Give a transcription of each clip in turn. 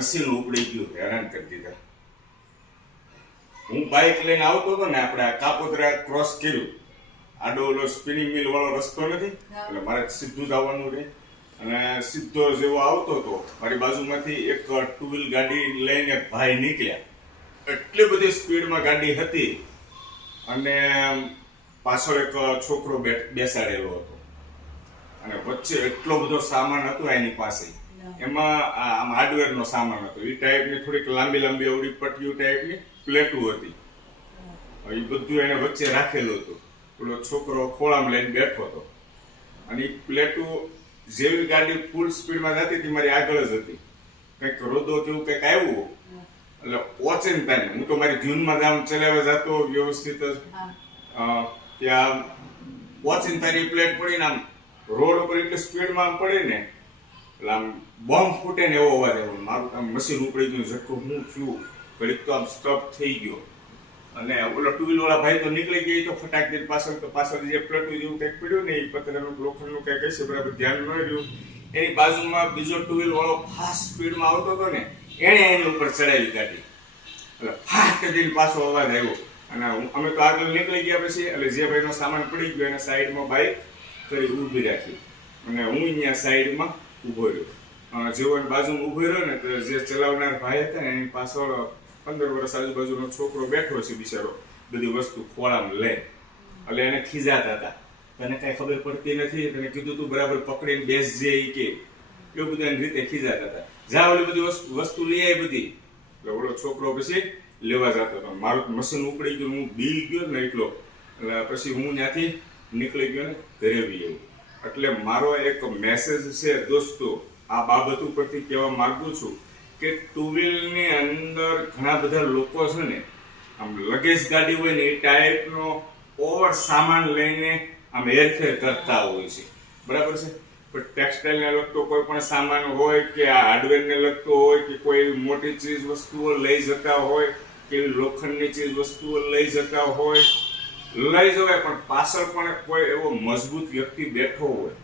Machine ઉપડી ગયું હેરાન કરી દીધા. હું બાઇક લઈને આવતો હતો ને આપણે આ કાપોદરા ક્રોસ કર્યું. આડો ઓલો સ્પિનિંગ મિલ વાળો રસ્તો નથી એટલે મારે સીધું જ આવવાનું રહે અને સીધો જેવો આવતો હતો મારી બાજુમાંથી એક ટુ વ્હીલ ગાડી લઈને ભાઈ નીકળ્યા. એટલી બધી સ્પીડમાં ગાડી હતી અને પાછળ એક છોકરો બેસાડેલો હતો. અને વચ્ચે એટલો બધો સામાન હતો એની પાસે. એમાં આમ હાર્ડવેરનો સામાન હતો. એ ટાઈપની થોડીક લાંબી લાંબી અવડી પટ્ટીઓ ટાઈપની પ્લેટો હતી. એ બધું એને વચ્ચે રાખેલું હતું. પેલો છોકરો ખોળામાં લઈને બેઠો હતો. અને એ પ્લેટો જેવી ગાડી ફૂલ સ્પીડમાં જતી હતી મારી આગળ જ હતી. કંઈક રોદો કેવું કંઈક આવ્યું. એટલે પહોંચે ને ત્યાં. હું તો મારી જૂનમાં જ આમ ચલાવવા જતો વ્યવસ્થિત જ. ત્યાં પહોંચીને તારી પ્લેટ પડીને આમ રોડ ઉપર એટલી સ્પીડમાં પડી ને એટલે આમ બોમ્બ ફૂટે ને એવો અવાજ આવ્યો. મારું આમ મશીન ઉપડી ગયું. ઝટકો હું થયું. ઘડીક તો આમ સ્ટોપ થઈ ગયો. અને ઓલો ટુ વ્હીલ ભાઈ તો નીકળી ગયા. તો ફટાક દઈને પાછળ તો પાછળ જે પ્લટું જેવું કંઈક પડ્યું ને એ પતરાનું લોખંડનું કંઈક હશે. બરાબર ધ્યાન ન રહ્યું. એની બાજુમાં બીજો ટુ વ્હીલ વાળો ફાસ્ટ સ્પીડમાં આવતો હતો ને, એણે એની ઉપર ચડાવી ગાડી એટલે ફાસ્ટ કરીને પાછો અવાજ આવ્યો. અને અમે તો આગળ નીકળી ગયા પછી, એટલે જે ભાઈનો સામાન પડી ગયો એને સાઈડમાં બાઇક કરી ઊભી રાખી. અને હું અહીંયા સાઈડમાં ઊભો રહ્યો. જેવો એની બાજુમાં ઊભો રહ્યો ને તો જે ચલાવનાર ભાઈ હતા ને, એની પાછળ પંદર વર્ષ આજુબાજુનો છોકરો બેઠો છે બિચારો, બધી વસ્તુ ખોળામાં લે. એટલે એને ખીજાતા હતા. તને કાંઈ ખબર પડતી નથી? તને કીધું તું બરાબર પકડીને બેસજે એ કે. એવું બધું એની રીતે ખીજાતા હતા. જા ઓલી બધી વસ્તુ લઈ આવી બધી. એટલે ઓલો છોકરો પછી લેવા જતો હતો. મારું મશીન ઉપડી ગયું હું બિલ ગયો ને એટલો. એટલે પછી હું ત્યાંથી નીકળી ગયો ને ઘરે બી એવું એટલે મારો એક મેસેજ છે, દોસ્તો, આ બાબત ઉપરથી કહેવા માગું છું કે ટુ વ્હીલની અંદર ઘણા બધા લોકો છે ને, આમ લગેજ ગાડી હોય ને, એ ટાઈપનો ઓવર સામાન લઈને આમ હેરફેર કરતા હોય છે. બરાબર છે? પણ ટેક્સટાઇલને લગતો કોઈ પણ સામાન હોય કે આ હાર્ડવેરને લગતો હોય કે કોઈ એવી મોટી ચીજ વસ્તુઓ લઈ જતા હોય કે એવી લોખંડની ચીજ વસ્તુઓ લઈ જતા હોય લઈ જવાય, પણ પાછળ પણ કોઈ એવો મજબૂત વ્યક્તિ બેઠો હોય,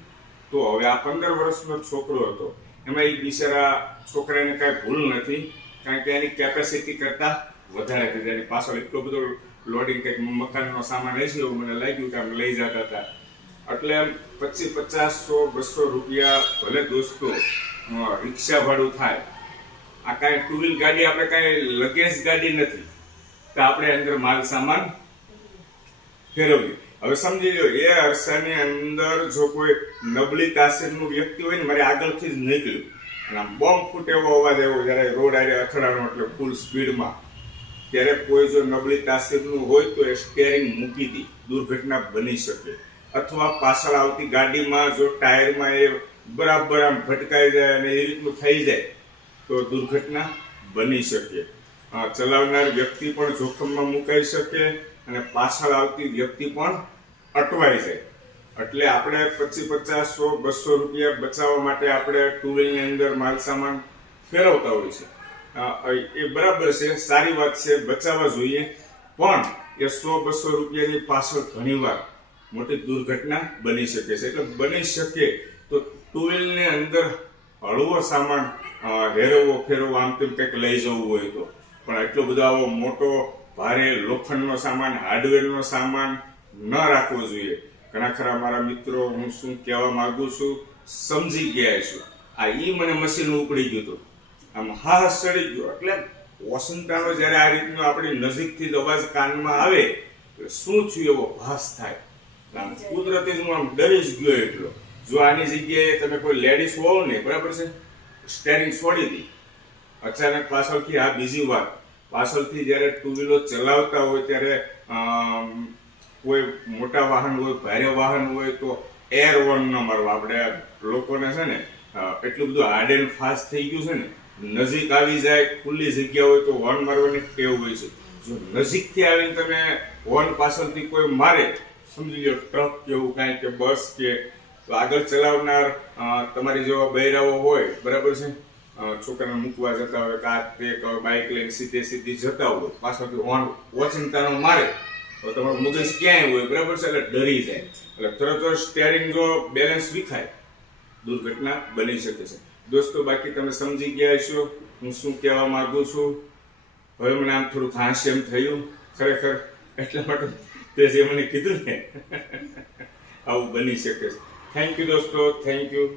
તો હવે આ પંદર વર્ષનો છોકરો હતો. એમાં એ બિચારા છોકરાને કાંઈ ભૂલ નથી, કારણ કે એની કેપેસિટી કરતાં વધારે હતી એની પાછળ એટલો બધો લોડિંગ કંઈક મકાનનો સામાન હશે એવું મને લાગ્યું કે આમ લઈ જતા હતા. એટલે એમ પચીસ, પચાસ સો, બસો રૂપિયા ભલે દોસ્તો રિક્ષા ભાડું થાય. આ કાંઈ ટુ વ્હીલ ગાડી આપણે કાંઈ લગેજ ગાડી નથી. તો આપણે અંદર માલ સામાન ફેરવ્યું. હવે સમજી લો એ અરસાની અંદર જો કોઈ નબળી તાસીરનું વ્યક્તિ હોય ને, મારે આગળથી જ નીકળ્યું. અને આમ બોમ્બ ફૂટે એવો અવાજ આવ્યો જ્યારે રોડ આરે અથડાનો એટલે ફૂલ સ્પીડમાં ત્યારે કોઈ જો નબળી તાસીરનું હોય તો એ સ્ટેરિંગ મૂકી દી. દુર્ઘટના બની શકે. અથવા પાછળ આવતી ગાડીમાં જો ટાયરમાં એ બરાબર આમ ભટકાઈ જાય અને એ રીતનું થઈ જાય, તો દુર્ઘટના બની શકે. ચલાવનાર વ્યક્તિ પણ જોખમમાં મુકાઈ શકે. અને પાછળ આવતી વ્યક્તિ પણ અટવાઈ જાય. એટલે આપણે પચીસ પચાસ સો, બસો રૂપિયા બચાવવા માટે આપણે ટુ વ્હીલની અંદર માલ સામાન ફેરવતા હોય છે. એ બરાબર છે, સારી વાત છે, બચાવવા જોઈએ. પણ એ સો, બસો રૂપિયાની પાછળ ઘણીવાર મોટી દુર્ઘટના બની શકે છે. એટલે બની શકે તો ટુ વ્હીલની અંદર હળવો સામાન હેરવો ફેરવવો આમ તેમ કંઈક લઈ જવું હોય તો. પણ એટલો બધો આવો મોટો ભારે લોખંડનો સામાન, હાર્ડવેરનો સામાન ન રાખવો જોઈએ. ઘણા ખરા મારા મિત્રો, હું શું કહેવા માગું છું? સમજી ગયા છું. આ એ મને મશીન ઉપડી ગયું હતું. આમ હા સડી ગયો. એટલે વસંતાનો જ્યારે આ રીતનો આપણી નજીકથી જ અવાજ કાનમાં આવે, એટલે શું થયું એવો ભાસ થાય. આમ કુદરતી જ હું આમ ડરી જ ગયો એટલો. જો આની જગ્યાએ તમે કોઈ લેડીઝ હોવ ને, બરાબર છે સ્ટેરિંગ છોડી દી. અચાનક પાછળથી આ બીજી વાત. પાછળથી જ્યારે ટુ વ્હીલર ચલાવતા હોય ત્યારે કોઈ મોટા વાહન હોય, ભારે વાહન હોય તો એર વોર્ન ન મારવા. આપણે લોકોને છે ને એટલું બધું હાર્ડ એન્ડ ફાસ્ટ થઈ ગયું છે ને, નજીક આવી જાય, ખુલ્લી જગ્યા હોય તો હોર્ન મારવાની ટેવ હોય છે. જો નજીકથી આવીને તમે હોર્ન પાછળથી કોઈ મારે, સમજી લો ટ્રક કે એવું કાંઈ કે બસ કે, તો આગળ ચલાવનાર તમારી જેવા બૈરાઓ હોય, બરાબર છે? છોકરાને મૂકવા જતા હોય કાર તે કે બાઇક લઈને સીધે સીધી જતા હોય, પાછળથી હોર્ન ઓચિંતાનો મારે, તો તમારું મગજ ક્યાંય હોય, બરાબર છે? એટલે ડરી જાય. એટલે તરત જ સ્ટેરિંગ જો બેલેન્સ વિખાય, દુર્ઘટના બની શકે છે. દોસ્તો, બાકી તમે સમજી ગયા છો હું શું કહેવા માગું છું? હવે મને આમ થોડું હાસ્ય એમ થયું, ખરેખર એટલા માટે તે જે મને કીધું ને, આવું બની શકે છે. થેન્ક યુ દોસ્તો. Thank you